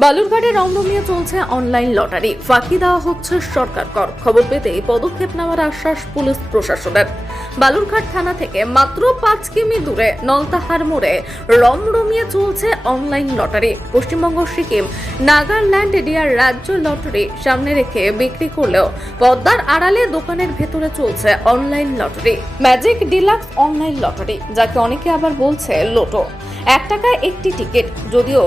বালুরঘাটে রমরমিয়ে চলছে online lottery, ফাঁকি দেওয়া হচ্ছে সরকার কর। খবর পেতে পদক্ষেপ নেওয়ার আশ্বাস পুলিশ প্রশাসনের। বালুরঘাট থানা থেকে মাত্র 5 কিমি দূরে নলতাহার মোড়ে রমরমিয়ে চলছে অনলাইন লটারি। পশ্চিমবঙ্গ, সিকিম, নাগাল্যান্ড এরিয়ার রাজ্য লটারি সামনে রেখে বিক্রি করলেও পদ্মার আড়ালে দোকানের ভেতরে চলছে online lottery, magic deluxe online lottery, যাকে অনেকে আবার বলছে লোটো। 1 টাকায় একটি টিকিট, যদিও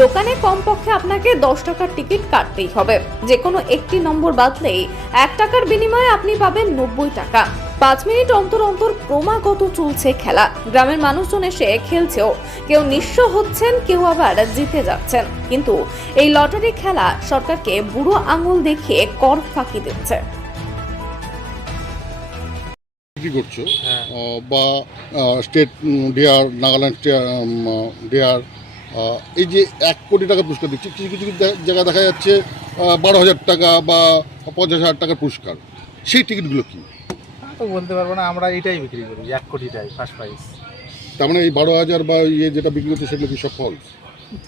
দোকানে কমপক্ষে আপনাকে 10 টাকার টিকিট কাটতেই হবে। যে কোনো একটি নম্বর বাদলেই 1 টাকার বিনিময়ে আপনি পাবেন 90 টাকা। 5 মিনিট অন্তর অন্তর ক্রমাগত চলছে খেলা। গ্রামের মানুষজন এসে খেলছেও, কেউ নিঃস্ব হচ্ছেন, কেউ আবার জিতে যাচ্ছেন। কিন্তু এই লটারি খেলা সরকারকে বুড়ো আঙুল দেখিয়ে কর ফাঁকি দিচ্ছে। কি করছো বা স্টেট ডিয়ার, নাগাল্যান্ড ডিয়ার, এই যে 1 কোটি টাকা পুরস্কার দিচ্ছে, কিছু কিছু জায়গায় দেখা যাচ্ছে 12,000 টাকা বা 50,000 টাকার পুরস্কার, সেই টিকিটগুলো কি? তো বলতে পারবো না, আমরা এটাই বিক্রি করি 1 কোটিটাই ফার্স্ট প্রাইস। তার মানে এই 12,000 বা যেটা বিক্রি করছে সেগুলো কি সব ফলস?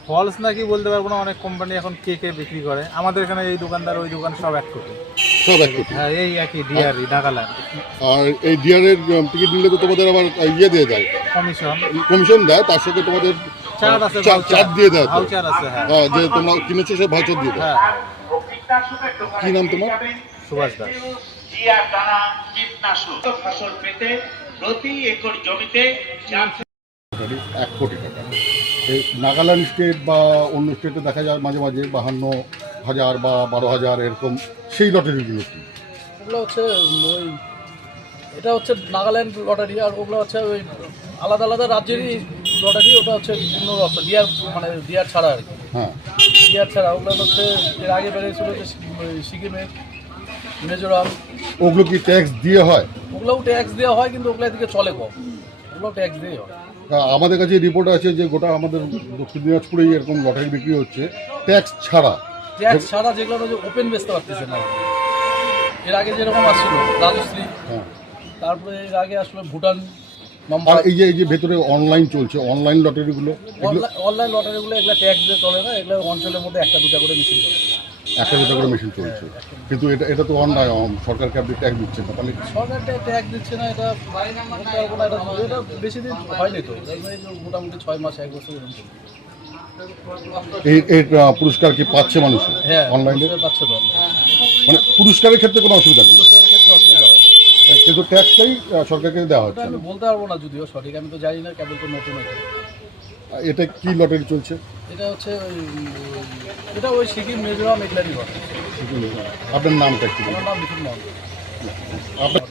ফলস নাকি বলতে পারবো না, অনেক কোম্পানি এখন কে বিক্রি করে। আমাদের এখানে এই দোকানদার ওই দোকান সব 1 কোটি। সব 1 কোটি? হ্যাঁ, এই একই ডিআরই নাগাল্যান্ড। আর এই ডিয়ারের টিকিট নিলে তো তোমাদের আবার ইয়ে দিয়ে দেয়, কমিশন দেয়, তার সাথে তোমাদের চার্জ দিয়ে দেয়, ভাউচার আছে। হ্যাঁ, যে তোমরা কিনেছো সে ভাউচার দিয়ে দেয়। হ্যাঁ। কি নাম তোমার? সুভাষ দাস। ফসল পেতে প্রতি একর জমিতে 1 কোটি টাকা। এই নাগাল্যান্ড স্টেট বা অন্য স্টেটে দেখা যায় মাঝে মাঝে 52,000 বা 12,000 এরকম, সেই লটারিগুলো কি? ওগুলো হচ্ছে ওই, এটা হচ্ছে নাগাল্যান্ড লটারি, আর ওগুলো হচ্ছে ওই আলাদা আলাদা রাজ্যেরই লটারি। ওটা হচ্ছে বিভিন্ন রকম ডিয়ার, মানে ডিয়ার ছাড়া আর কি। হ্যাঁ, ডিয়ার ছাড়া ওগুলো হচ্ছে এর আগে বেরিয়েছিল যে সিকিমে, মিজোরাম। ওগুলো কি ট্যাক্স দিয়ে হয়? ওগুলোও ট্যাক্স দেওয়া হয়, কিন্তু ওগুলো এদিকে চলে কম, ওগুলো ট্যাক্স দিয়েই হয়। আমাদের কাছে রিপোর্ট আছে যে গোটা আমাদের দক্ষিণ দিনাজপুরেই এরকম লটারি বিক্রি হচ্ছে ট্যাক্স ছাড়া। ট্যাক্স ছাড়া যেগুলো হচ্ছে ওপেন বেচতে পারতেছে না। এর আগে যেরকম আসছিল রাজশ্রী, হ্যাঁ, তারপরে এর আগে আসলো ভুটান আর নম্বর। এই যে ভেতরে অনলাইন চলছে, অনলাইন লটারিগুলো, অনলাইন লটারিগুলো এগুলো ট্যাক্স দিয়ে চলে না, এগুলো অঞ্চলের মধ্যে 1-2টা করে মেশিন করে। 1-2টা করে মেশিন চলছে, কিন্তু এটা তো অন্যায়। সরকারকে আপনি ট্যাক্স দিচ্ছেন না, তাহলে সরকার ট্যাক্স দিচ্ছে না, এটা বলতে পারবো না। এটা বেশি দিন হয়নি তো, এই যে মোটামুটি 6 মাস 1 বছর এরকম চলছে। এই পুরস্কার কি পাচ্ছে মানুষ হ্যাঁ, অনলাইনে? পাচ্ছে তো, মানে পুরস্কারের ক্ষেত্রে কোনো অসুবিধা নেই, পুরস্কারের ক্ষেত্রে অসুবিধা হয় না। কিন্তু ট্যাক্সটাই সরকারকে দেওয়া ওটা হচ্ছে। আমি বলতে পারবো না, যদিও সঠিক আমি তো জানি না, কেবল তো নতুন হয়েছে। এটা কি লটারি চলছে? এটা হচ্ছে এটা ওই সিকিম, মিজোরাম এগুলারই ঘটে। আপনার নামটা কি? আমার নাম মিঠুন মহন্ত। আপনার